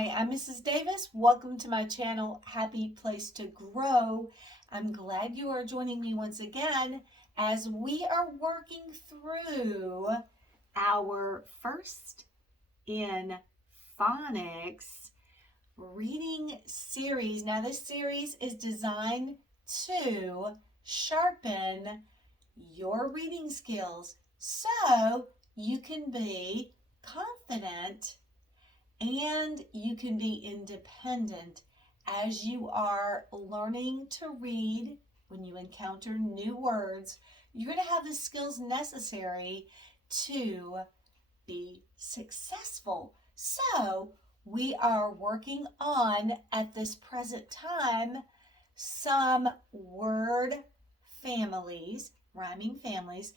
Hi, I'm Mrs. Davis. Welcome to my channel, Happy Place to Grow. I'm glad you are joining me once again as we are working through our first in phonics reading series. Now, this series is designed to sharpen your reading skills so you can be confident and you can be independent as you are learning to read. When you encounter new words, you're going to have the skills necessary to be successful. So we are working on, at this present time, some word families, rhyming families.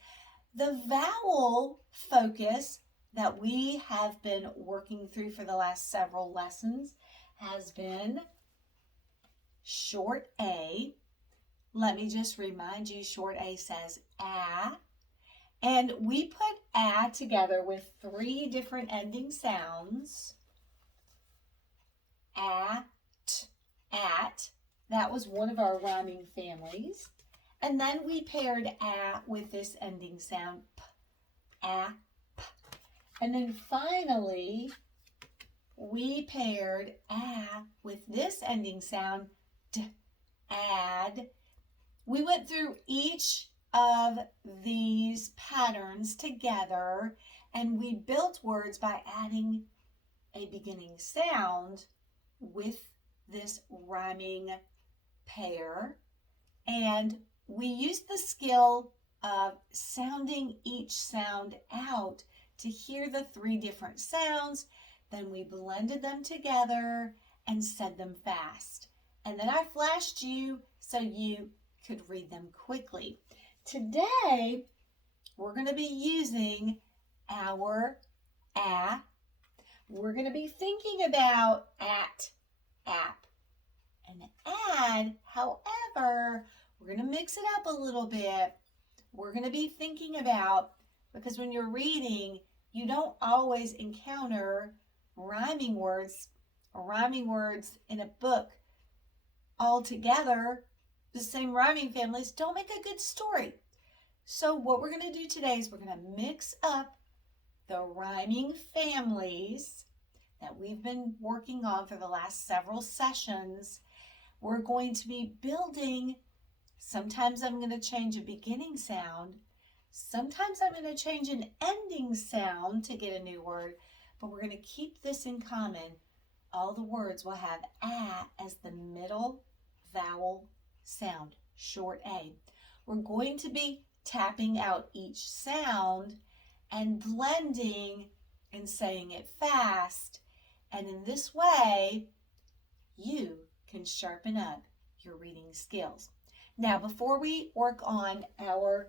The vowel focus that we have been working through for the last several lessons has been short A. Let me just remind you, short A says a. And we put a together with three different ending sounds. At. That was one of our rhyming families. And then we paired a with this ending sound, p, a, p. And then finally, we paired a with this ending sound, d, add. We went through each of these patterns together and we built words by adding a beginning sound with this rhyming pair. And we used the skill of sounding each sound out to hear the three different sounds. Then we blended them together and said them fast. And then I flashed you so you could read them quickly. Today, we're going to be using our a. We're going to be thinking about at, app, and add. However, we're going to mix it up a little bit. We're going to be thinking about, because when you're reading, you don't always encounter rhyming words in a book all together. The same rhyming families don't make a good story. So what we're going to do today is we're going to mix up the rhyming families that we've been working on for the last several sessions. We're going to be building. Sometimes I'm going to change a beginning sound. Sometimes I'm going to change an ending sound to get a new word, but we're going to keep this in common. All the words will have a as the middle vowel sound, short A. We're going to be tapping out each sound and blending and saying it fast. And in this way, you can sharpen up your reading skills. Now, before we work on our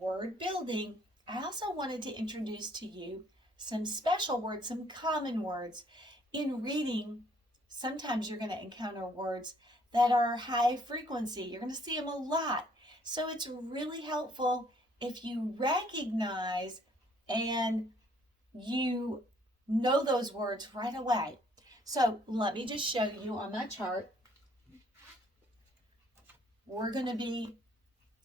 word building, I also wanted to introduce to you some special words, some common words. In reading, sometimes you're going to encounter words that are high frequency. You're going to see them a lot. So it's really helpful if you recognize and you know those words right away. So let me just show you on my chart. We're going to be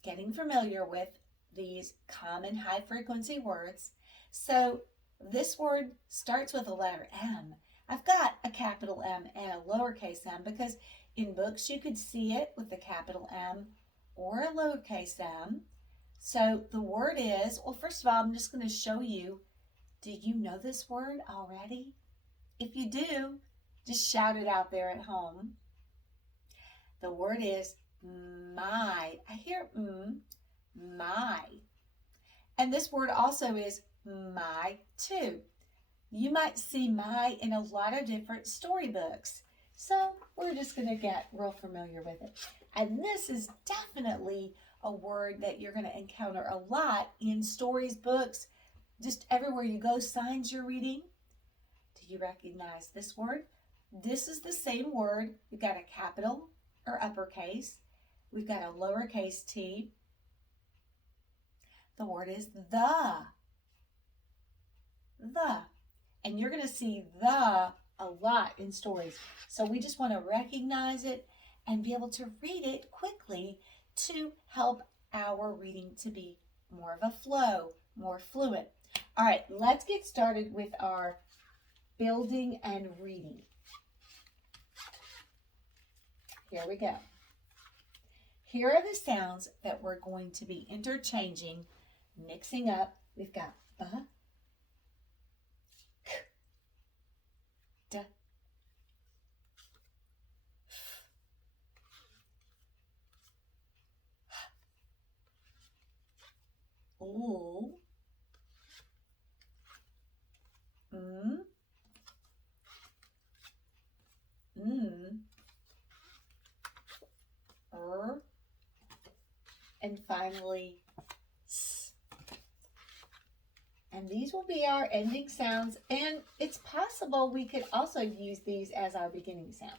getting familiar with these common high frequency words. So this word starts with a letter M. I've got a capital M and a lowercase m because in books you could see it with the capital M or a lowercase m. So the word is, well, first of all, I'm just going to show you. Do you know this word already? If you do, just shout it out there at home. The word is my. I hear my. And this word also is my too. You might see my in a lot of different storybooks. So we're just going to get real familiar with it. And this is definitely a word that you're going to encounter a lot in stories, books, just everywhere you go, signs you're reading. Do you recognize this word? This is the same word. We've got a capital or uppercase. We've got a lowercase t. The word is the. And you're going to see the a lot in stories. So we just want to recognize it and be able to read it quickly to help our reading to be more of a flow, more fluent. All right, let's get started with our building and reading. Here we go. Here are the sounds that we're going to be interchanging, mixing up. We've got b, k, d, f, oo, and finally s. And these will be our ending sounds, and it's possible we could also use these as our beginning sounds.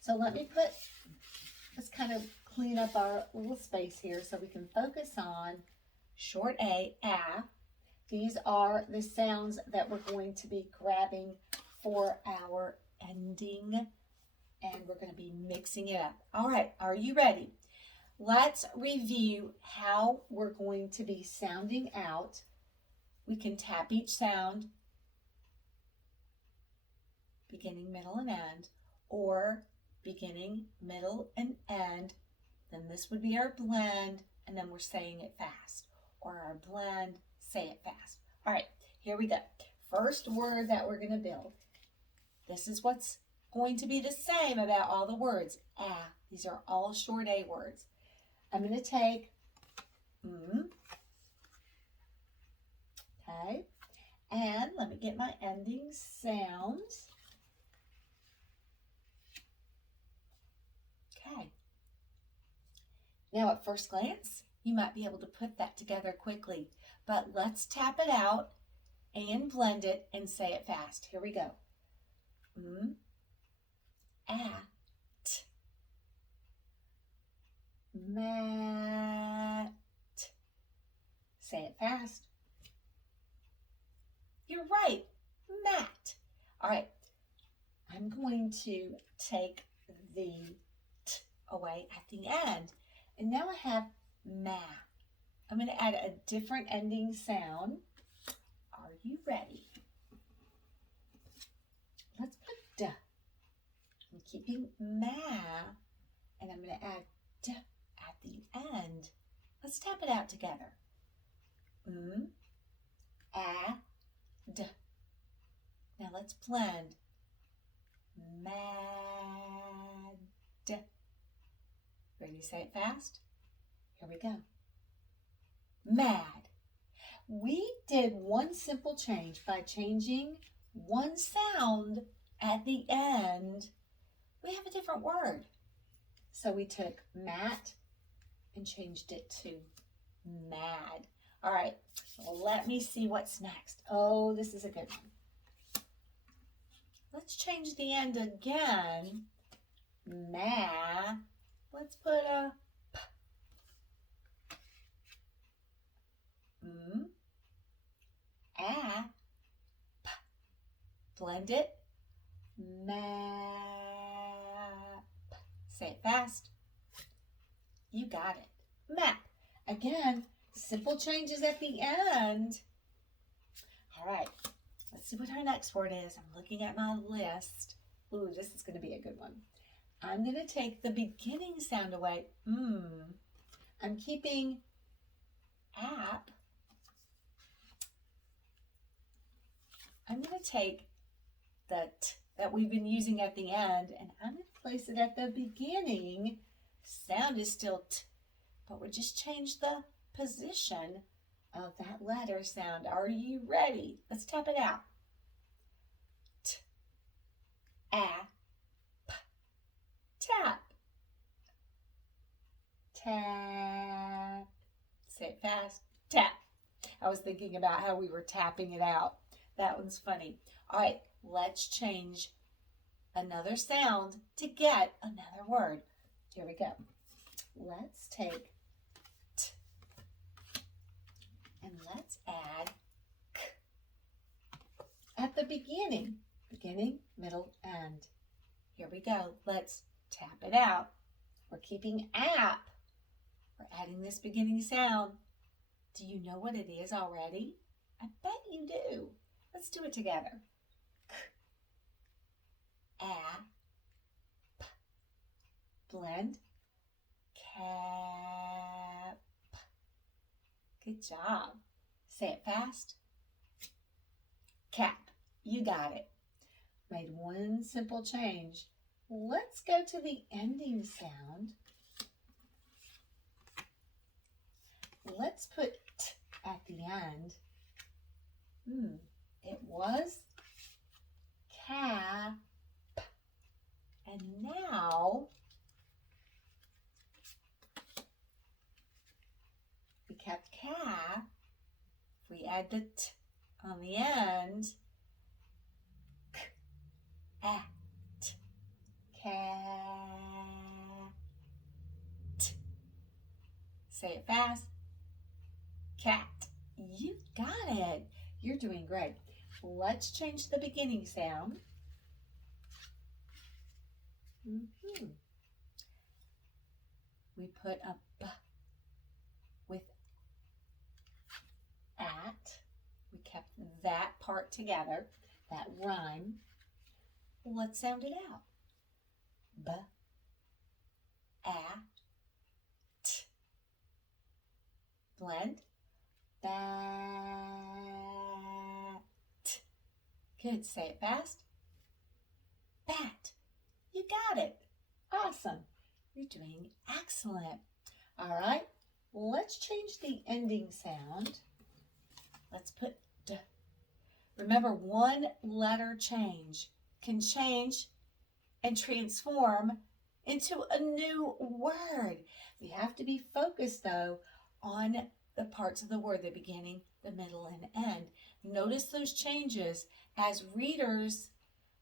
So let's kind of clean up our little space here so we can focus on short A, ah. These are the sounds that we're going to be grabbing for our ending, and we're going to be mixing it up. All right, are you ready? Let's review how we're going to be sounding out. We can tap each sound, beginning, middle, and end, or beginning, middle, and end. Then this would be our blend, and then we're saying it fast. Or our blend, say it fast. All right, here we go. First word that we're going to build. This is what's going to be the same about all the words. Ah, these are all short A words. I'm going to take okay, and let me get my ending sounds. Okay. Now at first glance, you might be able to put that together quickly, but let's tap it out and blend it and say it fast. Here we go. At, mat. Say it fast. You're right, mat. All right, I'm going to take the t away at the end, and now I have ma. I'm going to add a different ending sound. Are you ready? Let's put d. I'm keeping ma, and I'm going to add d at the end. Let's tap it out together. A, d. Now let's blend. Mad. Ready to say it fast? Here we go. Mad. We did one simple change by changing one sound at the end. We have a different word. So we took mat and changed it to mad. All right, well, let me see what's next. Oh, this is a good one. Let's change the end again. Ma. Let's put a p. A. P. Blend it. Map. Say it fast. You got it. Map. Again, simple changes at the end. All right, let's see what our next word is. I'm looking at my list. Ooh, this is going to be a good one. I'm going to take the beginning sound away. I'm keeping app. I'm going to take the t that we've been using at the end, and I'm going to place it at the beginning. Sound is still t, but we just changed the position of that letter sound. Are you ready? Let's tap it out. T, a, p, tap. Tap. Say it fast. Tap. I was thinking about how we were tapping it out. That one's funny. All right, let's change another sound to get another word. Here we go. Let's take t and let's add k at the beginning. Beginning, middle, end. Here we go. Let's tap it out. We're keeping app. We're adding this beginning sound. Do you know what it is already? I bet you do. Let's do it together. K, a, p. Blend. Cap. Good job. Say it fast. Cap. You got it. Made one simple change. Let's go to the ending sound. Let's put t at the end. It was cap. And now we kept cap. We add the t on the end. K, at, cat. Say it fast. Cat. You got it. You're doing great. Let's change the beginning sound. We put a b with at. We kept that part together, that rhyme. Let's sound it out. B, a, t. Blend. Bat. Good. Say it fast. Bat. You got it. Awesome. You're doing excellent. All right. Let's change the ending sound. Let's put d. Remember, one letter change can change and transform into a new word. We have to be focused, though, on the parts of the word, the beginning, the middle, and end. Notice those changes. As readers,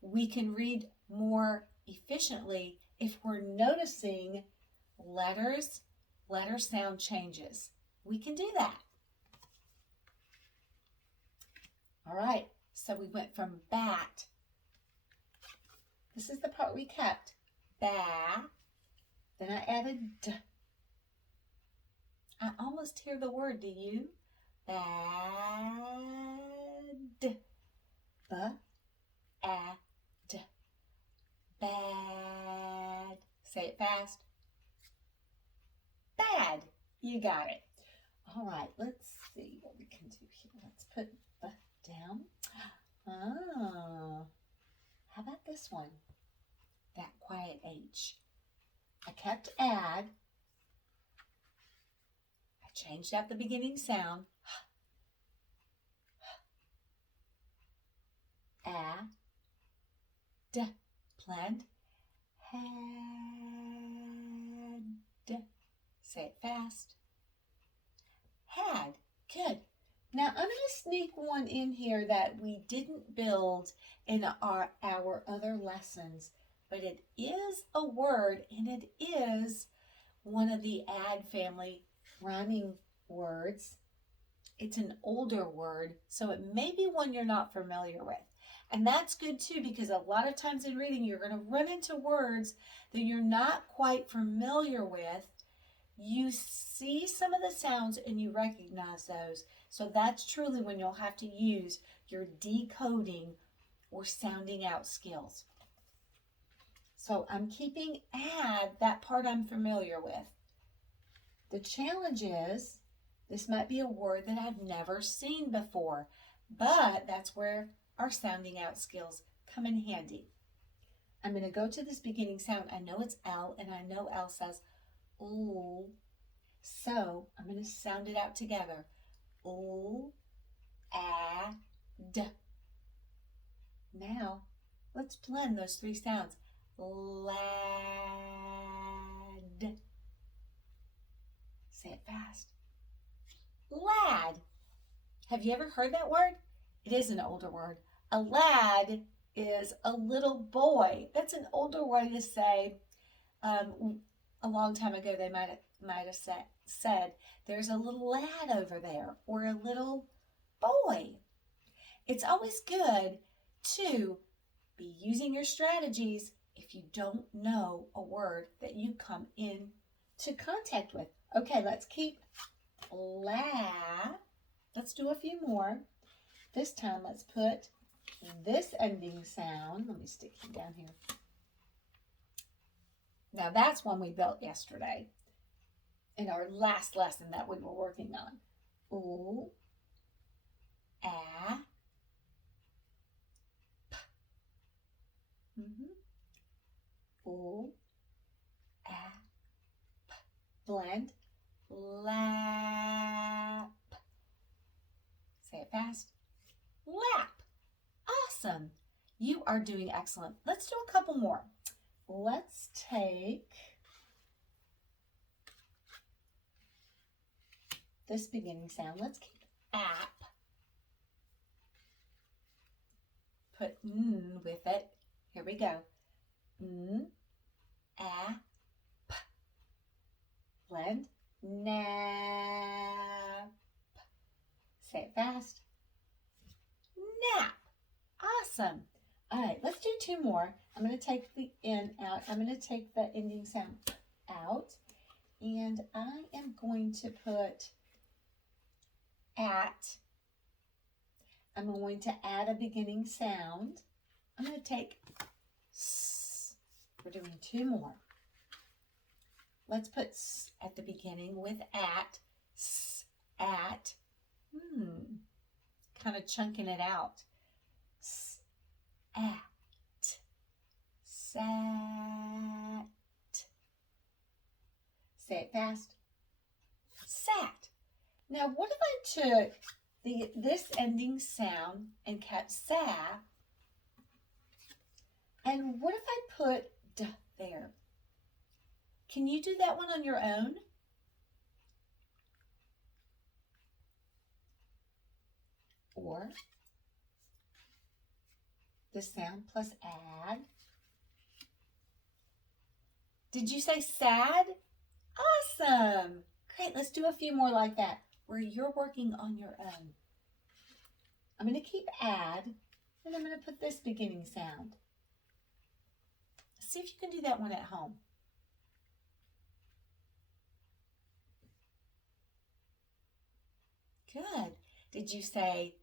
we can read more efficiently if we're noticing letter sound changes. We can do that. All right, so we went from bat. This is the part we kept. Ba. Then I added d. I almost hear the word, do you? Bad. B-a-d. Bad. Say it fast. Bad. You got it. All right, let's see what we can do here. Let's put b down. Oh, how about this one? That quiet H. I kept add. I changed out the beginning sound. A, d, blend, had. Say it fast. Had. Good. Now I'm going to sneak one in here that we didn't build in our other lessons, but it is a word, and it is one of the add family rhyming words. It's an older word, so it may be one you're not familiar with. And that's good too, because a lot of times in reading, you're going to run into words that you're not quite familiar with. You see some of the sounds and you recognize those. So that's truly when you'll have to use your decoding or sounding out skills. So I'm keeping add, that part I'm familiar with. The challenge is, this might be a word that I've never seen before, but that's where our sounding out skills come in handy. I'm going to go to this beginning sound. I know it's L, and I know L says ooh. So I'm going to sound it out together. Ooh, a, d. Now, let's blend those three sounds. Lad. Say it fast. Lad. Have you ever heard that word? It is an older word. A lad is a little boy. That's an older way to say, a long time ago they might have said, there's a little lad over there, or a little boy. It's always good to be using your strategies if you don't know a word that you come in to contact with. Okay, let's keep Let's do a few more. This time, let's put this ending sound. Let me stick it down here. Now, that's one we built yesterday in our last lesson that we were working on. Ooh, ah, p. Ooh, ah, p. Blend. Lap. Say it fast. Lap. Awesome. You are doing excellent. Let's do a couple more. Let's take this beginning sound. Let's keep app. Put n with it. Here we go. N, app. Blend. Nap. Say it fast. Nap. Awesome. All right, let's do two more. I'm going to take the N out. I'm going to take the ending sound out. And I am going to put at. I'm going to add a beginning sound. I'm going to take S. We're doing two more. Let's put S at the beginning with at. S, at. Kind of chunking it out. S, at. Sat. Say it fast. Sat. Now, what if I took this ending sound and kept sa? And what if I put d there? Can you do that one on your own? Or the sound plus add. Did you say sad? Awesome. Great. Let's do a few more like that where you're working on your own. I'm going to keep add, and I'm going to put this beginning sound. See if you can do that one at home. Good. Did you say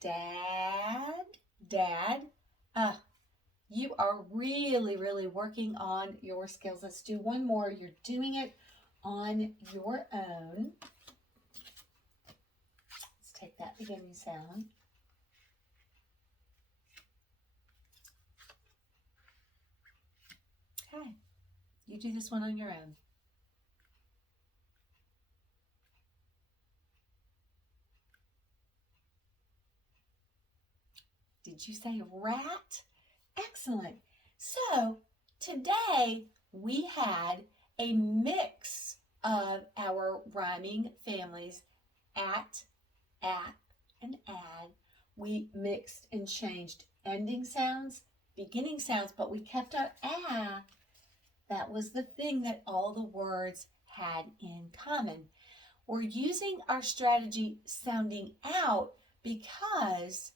dad? Dad? You are really, really working on your skills. Let's do one more. You're doing it on your own. Let's take that beginning sound. Okay. You do this one on your own. Did you say rat? Excellent. So today we had a mix of our rhyming families at, and add. We mixed and changed ending sounds, beginning sounds, but we kept our ah. That was the thing that all the words had in common. We're using our strategy sounding out because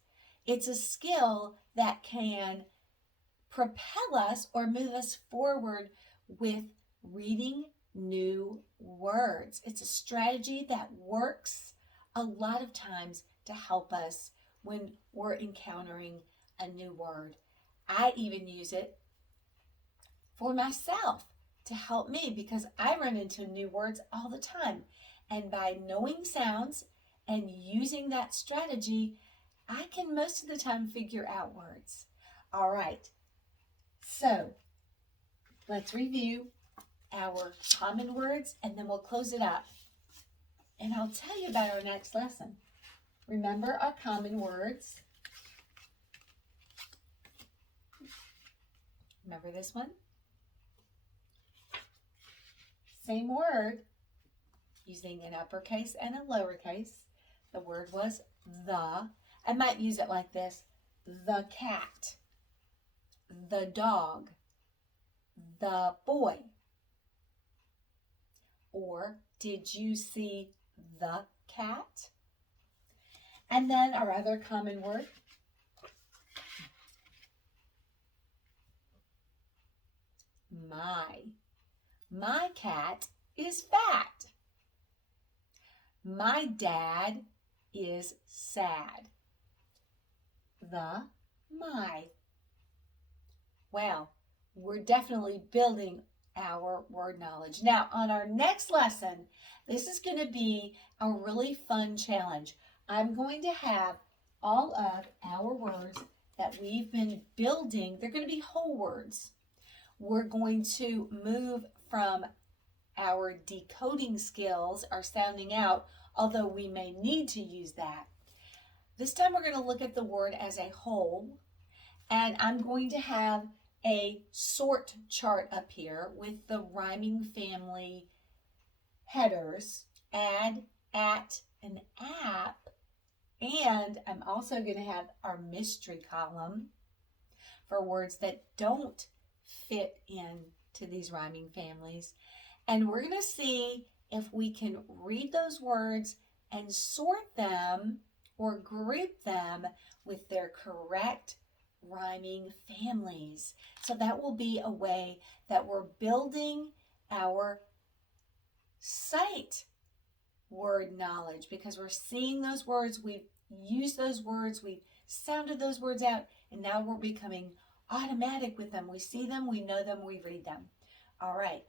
it's a skill that can propel us or move us forward with reading new words. It's a strategy that works a lot of times to help us when we're encountering a new word. I even use it for myself to help me because I run into new words all the time. And by knowing sounds and using that strategy, I can most of the time figure out words. All right, so let's review our common words and then we'll close it up. And I'll tell you about our next lesson. Remember our common words. Remember this one? Same word, using an uppercase and a lowercase. The word was the. I might use it like this. The cat, the dog, the boy. Or, did you see the cat? And then our other common word, my. My cat is fat. My dad is sad. The my. Well, we're definitely building our word knowledge. Now, on our next lesson, this is going to be a really fun challenge. I'm going to have all of our words that we've been building. They're going to be whole words. We're going to move from our decoding skills, our sounding out, although we may need to use that. This time we're going to look at the word as a whole, and I'm going to have a sort chart up here with the rhyming family headers, add, at, and app, and I'm also going to have our mystery column for words that don't fit into these rhyming families. And we're going to see if we can read those words and sort them or group them with their correct rhyming families. So that will be a way that we're building our sight word knowledge, because we're seeing those words, we've used those words, we've sounded those words out, and now we're becoming automatic with them. We see them, we know them, we read them. All right.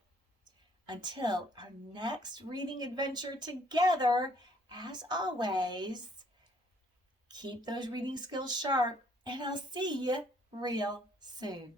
Until our next reading adventure together, as always, keep those reading skills sharp, and I'll see you real soon.